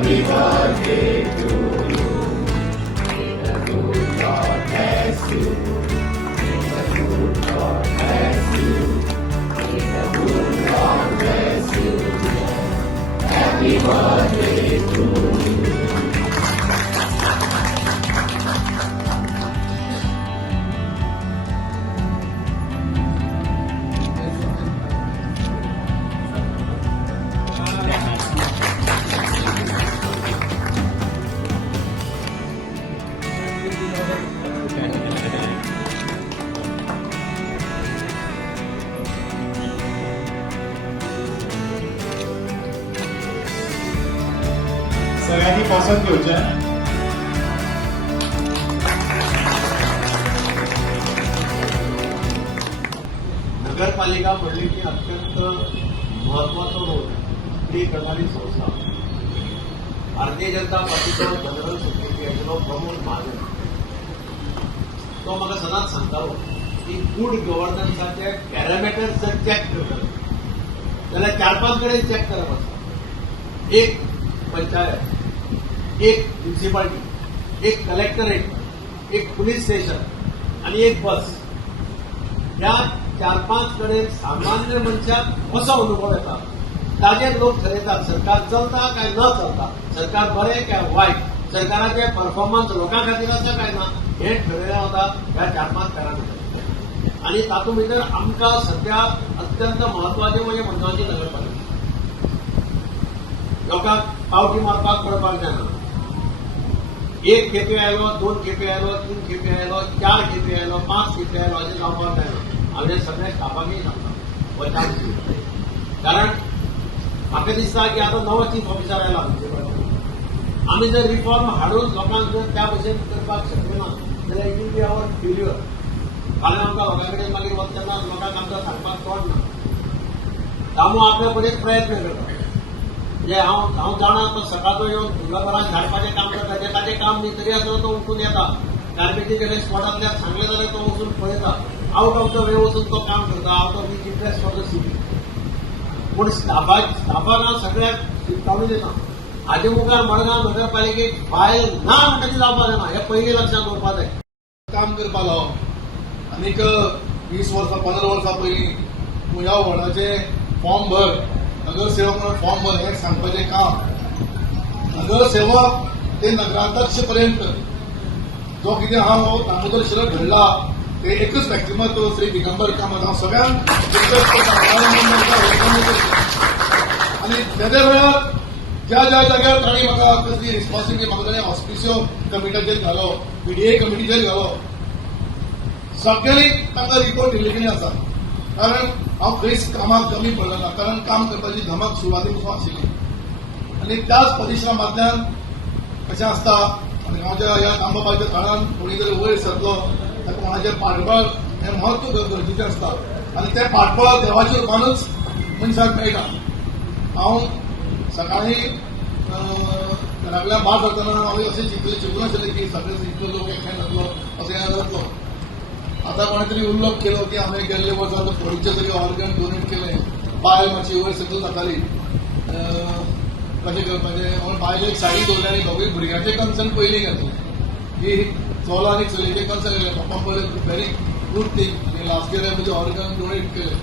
Happy birthday to you. May the good Lord bless you. May the good Lord bless you. May the good Lord bless you. Happy birthday to you. सगळ्यांनी पसंत घेवचें. नगरपालिका म्हणली की अत्यंत महत्वाचा role ती करणारी संस्था. भारतीय जनता पार्टीचो जनरल सेक्रेटरी आशिल्लो प्रमोद महाजन तो म्हाका सदांच सांगतालो की गुड गव्हर्नन्साचे पॅरामिटर्स जर चॅक करतले जाल्यार 4-5 कडेन चॅक करप आसता. एक पंचायत, एक म्युनिसिपालिटी, एक कलेक्टरेट, एक पुलीस स्टेशन आणि एक बस. ह्या 4-5 कडेन सामान्य मनशाक कसो अनुभव येता ताजेर लोक ठरयतात सरकार चलता काय न चलता, सरकार बरें काय वायट, सरकाराचे परफॉर्मन्स लोकां खातीर आसा काय ना हे ठरयलें वता ह्या 4-5 पॅरामिटर. आणि तातूंत भितर आमकां सध्या अत्यंत म्हत्वाचें म्हणजे मडगांवची नगरपालिका. लोकांक पावटी मारपाक पडपाक जायना. 1 खेपे आयलो, 2 खेपे आयलो, 3 खेपे आयलो, 4 खेपे आयलो, 5 खेपे आयलो अशें जावपाक जायना. हांवें सगळ्या स्टाफाकय सांगता हो चान्स. कारण म्हाका दिसता की आतां नवो चीफ ऑफिसर आयला आमी जर रिफॉर्म हाडून लोकांक जर त्या भशेन करपाक शकना जाल्यार it will be our failure. फाल्यां आमकां लोकां कडेन मागीर वतना लोकांक आमकां सांगपाक तोंड ना. दामू आपल्या कडेन प्रयत्न करता. म्हणजे हांव जाणा तो सकाळचो येवन फुलां झाडपाचें काम करता. ताचें काम न्ही तरी आसतना तो उठून येता. गार्बेजी कडेन स्पॉटांतल्यान सांगलें जाल्यार तो वचून पळयता. आउट ऑफ द वे वचून तो काम करता. Out of his interest for the city. पूण स्टाफाक सगळ्याक शिकतावूय दिना. हाजे मुखार मडगांव नगरपालिकेक फायल ना म्हणटकी जावपाक जायना हें पयलीं लक्षांत दवरपाक जाय. काम करपाक लागलो. आनीक 20 वर्सां 15 वर्सां पयलीं तूं ह्या वॉर्डाचे फॉर्म भर, नगरसेवक म्हणून फॉर्म भर हें सांगपाचें काम. नगरसेवक ते नगराध्यक्ष पर्यंत जो कितें हांव दामोदर शिरत घडला ते एकच व्यक्तिमत्व श्री दिगंबर कामत. हांव सगळ्यांक आनी तेदे वेळार ज्या ज्या जाग्यार तांणी म्हाका कसली रिस्पॉन्सिबिलिटी म्हाका ताणें ऑस्पिशियो कमिटीचेर घालो, पीडीए कमिटीचेर घालो, सगळ्यांनी तांकां रिपोर्ट दिल्ली आसा. कारण हांव खंयच कामाक कमी पडलो ना. कारण काम करपाची धमक सुरवाती पासून आशिल्ली. आनी त्याच परिश्रमांतल्यान कशें आसता हांवच्या ह्या कामबाबाच्या काळान कोणी जर वयर सरलो ताका कोणाचें पाठबळ हें म्हत्व गरजेचें आसता. आनी तें पाठबळ देवाच्या रूपानूच मनशाक मेळटा. हांव सकाळीं घराकडल्यान भायर सरतना हांव अशें चिंतून आशिल्लें की सगळे इतलो लोक एकठांय जातलो अशें जातलो. आतां कोणे तरी उल्लोक केलो की हांवें गेल्ले वर्सा थोडीचे तरी ऑर्गन डोनेट केले. बायल मातशी वयर सकयल जाताली कशें करपाचें म्हणून बायलेक साडी दवरली आनी दोगूय भुरग्यांचें कन्सर्न पयलीं घातलें की चलो आनी चलयेचें कन्सर्न केलें. पप्पा पयलें very good thing. Last year म्हणजे ऑर्गन डोनेट केलें.